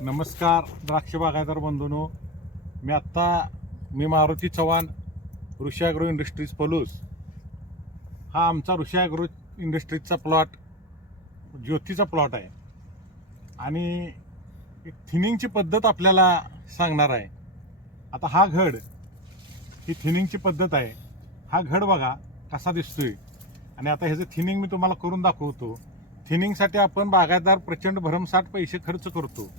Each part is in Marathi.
नमस्कार द्राक्ष बागायदार बंधूनो. मी आत्ता मी मारुती चव्हाण ऋषी इंडस्ट्रीज पलूस. हा आमचा ऋषी इंडस्ट्रीजचा प्लॉट ज्योतीचा प्लॉट आहे. आणि एक थिनिंगची पद्धत आपल्याला सांगणार आहे. आता हा घड ही थिनिंगची पद्धत आहे. हा घड बघा कसा दिसतोय. आणि आता ह्याचं थिनिंग मी तुम्हाला करून दाखवतो थिनिंगसाठी आपण बागायतदार प्रचंड भरमसाठ पैसे खर्च करतो.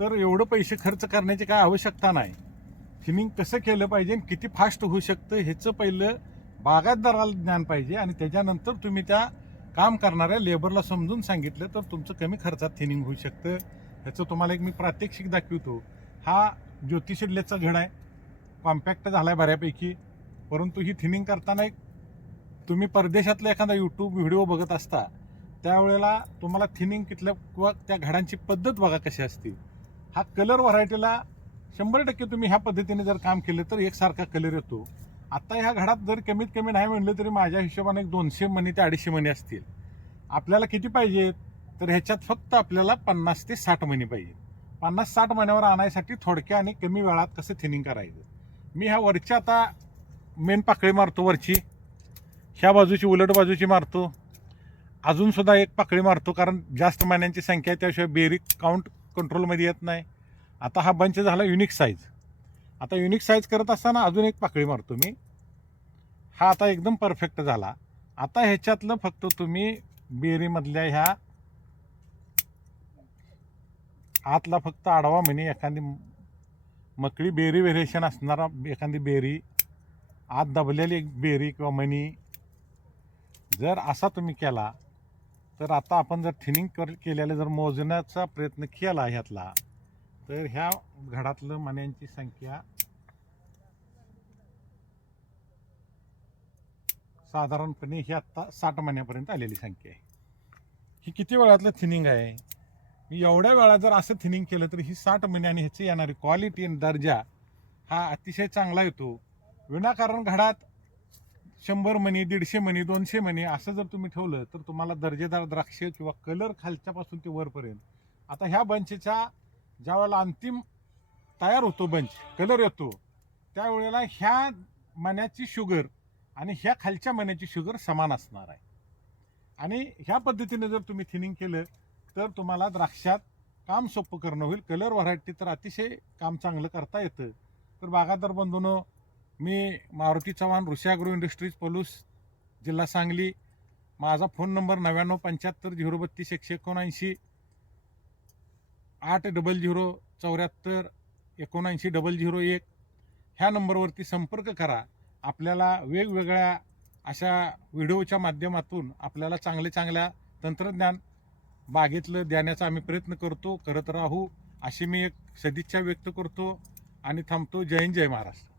तर एवढं पैसे खर्च करण्याची काय आवश्यकता नाही. थिनिंग कसं केलं पाहिजे आणि किती फास्ट होऊ शकतं ह्याचं पहिलं बागायतदाराला ज्ञान पाहिजे आणि त्याच्यानंतर तुम्ही त्या काम करणाऱ्या लेबरला समजून सांगितलं तर तुमचं कमी खर्चात थिनिंग होऊ शकतं. ह्याचं तुम्हाला एक मी प्रात्यक्षिक दाखवतो. हा ज्योतिषिडल्याचा घड आहे. कॉम्पॅक्ट झाला आहे बऱ्यापैकी. परंतु ही थिनिंग करताना एक तुम्ही परदेशातला एखादा यूट्यूब व्हिडिओ बघत असता त्यावेळेला तुम्हाला थिनिंग कितल्या किंवा त्या घडांची पद्धत बघा कशी असते. हा कलर व्हरायटीला शंभर टक्के तुम्ही ह्या पद्धतीने जर काम केलं तर एकसारखा कलर येतो. आता ह्या घडात जर कमीत कमी नाही म्हणलं तरी माझ्या हिशोबाने एक दोनशे मणी ते अडीचशे मणी असतील. आपल्याला किती पाहिजेत तर ह्याच्यात फक्त आपल्याला पन्नास ते साठ मणी पाहिजे. पन्नास साठ मण्यावर आणायसाठी थोडक्या आणि कमी वेळात कसं थिनिंग करायचं? मी ह्या वरच्या आता मेन पाकळी मारतो वरची. ह्या बाजूची उलट बाजूची मारतो. अजूनसुद्धा एक पाकळी मारतो कारण जास्त महिन्यांची संख्या त्याशिवाय बेरी काउंट कंट्रोलमध्ये येत नाही. आता हा बंच झाला युनिक साईज आता युनिक साईज करत असताना अजून एक पाकळी मारतो मी. हा आता एकदम परफेक्ट झाला. आता ह्याच्यातलं फक्त तुम्ही बेरीमधल्या ह्या आतला फक्त आडवा म्हणे एखादी मकळी बेरी व्हेरिएशन असणारा एखादी बेरी आत दबलेली एक बेरी किंवा मणी. जर असा तुम्ही केला तर आता आपण जर थिनिंग कर केलेलं जर मोजण्याचा प्रयत्न केला ह्यातला तर ह्या घडातलं मण्यांची संख्या साधारणपणे ही आत्ता साठ मण्यापर्यंत आलेली संख्या आहे. ही किती वेळातलं थिनिंग आहे? मी एवढ्या वेळा जर असं थिनिंग केलं तर ही साठ महिने आणि ह्याची येणारी क्वालिटी आणि दर्जा हा अतिशय चांगला येतो. विनाकारण घडात शंभर मणी दीडशे मणी दोनशे मणी असं जर तुम्ही ठेवलं तर तुम्हाला दर्जेदार द्राक्ष किंवा कलर खालच्यापासून ते वरपर्यंत आता ह्या बंचच्या ज्या वेळेला अंतिम तयार होतो बंच कलर येतो त्यावेळेला ह्या मण्याची शुगर आणि ह्या खालच्या मण्याची शुगर समान असणार आहे. आणि ह्या पद्धतीने जर तुम्ही थिनिंग केलं तर तुम्हाला द्राक्षात काम सोपं करणं होईल. कलर व्हरायटी तर अतिशय काम चांगलं करता येतं. तर बागादार बंधूनं मी मारुती चव्हाण ऋषाग्रो इंडस्ट्रीज पलूस जिल्हा सांगली. माझा फोन नंबर नव्याण्णव पंच्याहत्तर झिरो बत्तीस एकशे एकोणऐंशी आठ डबल झिरो चौऱ्याहत्तर एकोणऐंशी डबल झिरो एक. ह्या नंबरवरती संपर्क करा. आपल्याला वेगवेगळ्या अशा व्हिडिओच्या माध्यमातून आपल्याला चांगले चांगल्या तंत्रज्ञान बागेतलं देण्याचा आम्ही प्रयत्न करतो करत राहू अशी मी एक सदिच्छा व्यक्त करतो आणि थांबतो. जय हिंद जय महाराष्ट्र.